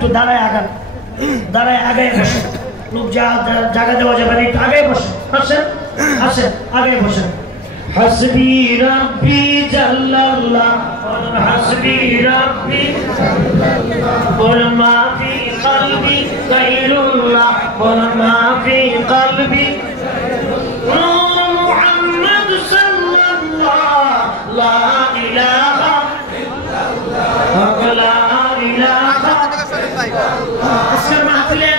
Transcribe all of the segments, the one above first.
একটু দাঁড়ায় আগান, দাঁড়ায় আগে বসেন, লোক জায়গা দেওয়া যাবে না, একটু আগে বসেন, আসেন আসেন আগে বসেন। হাসবি রাব্বি জাল্লাল্লাহ, হাসবি রাব্বি বল মা ফি কলবি গায়রুল্লাহ, বল মা ফি কলবি মুহাম্মদ সাল্লাল্লাহ, লা ইলাহা ইল্লাল্লাহ, লা ইলাহা আজকের মাহফিলে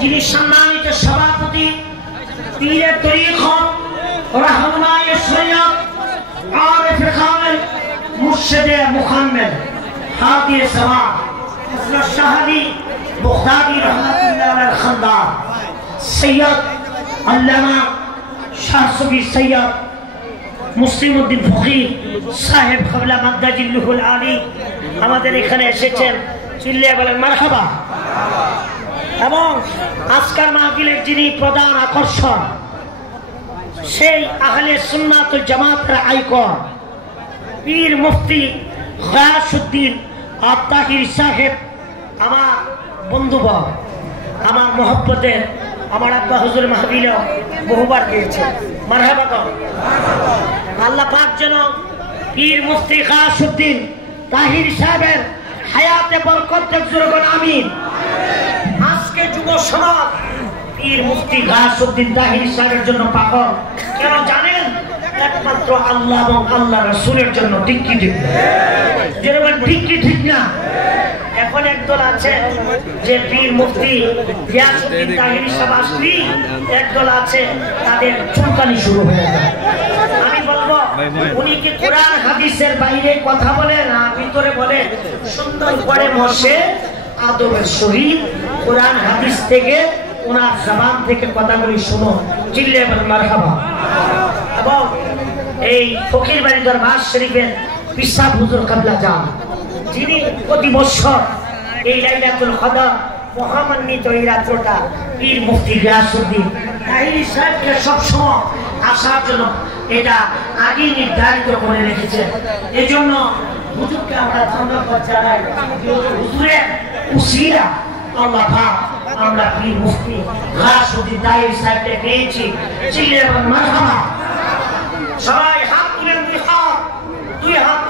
যিনি সম্মানিত সভাপতি, পীরে তরিকত রাহমায়ে শরিয়ত আরিফে কামিল মুর্শিদে মুকাম্মিল হাদি সওয়াব হযরত শাহী বুখারী রাহমাতুল্লাহ আলাইহি খানদান সৈয়দ আল্লামা শাহ সুফি সৈয়দ মুসলিম উদ্দিন ফকির সাহেব কবলা মাদ্দাজিল্লুহুল আলী আমাদের এখানে এসেছেন। চিল্লিয়ে বলেন মারহাবা। এবং আজকের মাহফিলের যিনি প্রধান আকর্ষণ, সেই আহলে সুন্নাত ওয়াল জামাতের আইকন পীর মুফতি গিয়াসউদ্দিন আত্তাহির সাহেব, আমার বন্ধুবর, আমার মহব্বতের, আমার আব্বা হুজুর মাহফিলে বহুবার গিয়েছে। মারহাবা কর। আল্লাহ পাক যেন পীর মুফতি গিয়াসউদ্দিন তাহির সাহেবের হায়াতে বরকত দেন, জোরে বলেন আমিন। আজকে যুব সমাজ পীর মুফতি গিয়াসউদ্দিন তাহির সাহেবের জন্য পাগল, কেন জানেন? একমাত্র আল্লাহ এবং আল্লাহ রাসূলের জন্য। ঠিক কি ঠিক? যেরকম ঠিক কি ঠিক না? এখন একদল আছে যে পীর মুফতি গিয়াসউদ্দিন তাহির সাহেব আসলি, একদল আছে তাদের চুলকানি শুরু হয়ে যায়। আমি বলবো, উনি কি কোরআন হাদিসের বাইরে কথা বলে না ভিতরে বলে? সুন্দর করে বসে আদবের সহিত কোরআন হাদিস থেকে ওনার জবান থেকে কথাগুলি শুনো। চিল্লিয়ে বলেন মারহাবা। এবং এই ফকির বাড়ি দরবার শরীফের পিসাব হুজুর কাবলা যান, যিনি প্রতি বছর এই লাইলাতুল কদর মহামান্বিত এই রাত্রটা পীর মুফতি গিয়াসউদ্দিন তাহির সাহেবকে সবসময় আসার জন্য এটা আগে নির্ধারিত করে রেখেছেন। এই জন্য হুজুরকে আমরা ধন্যবাদ জানাই। হুজুরের উসিলা আল্লাহ পাক আমরা পীর মুফতি গিয়াসউদ্দিন তাহির সাহেবকে পেয়েছি। চিল্লিয়ে বলেন মারহাবা। সবাই হাত তুলেন, দুই হাত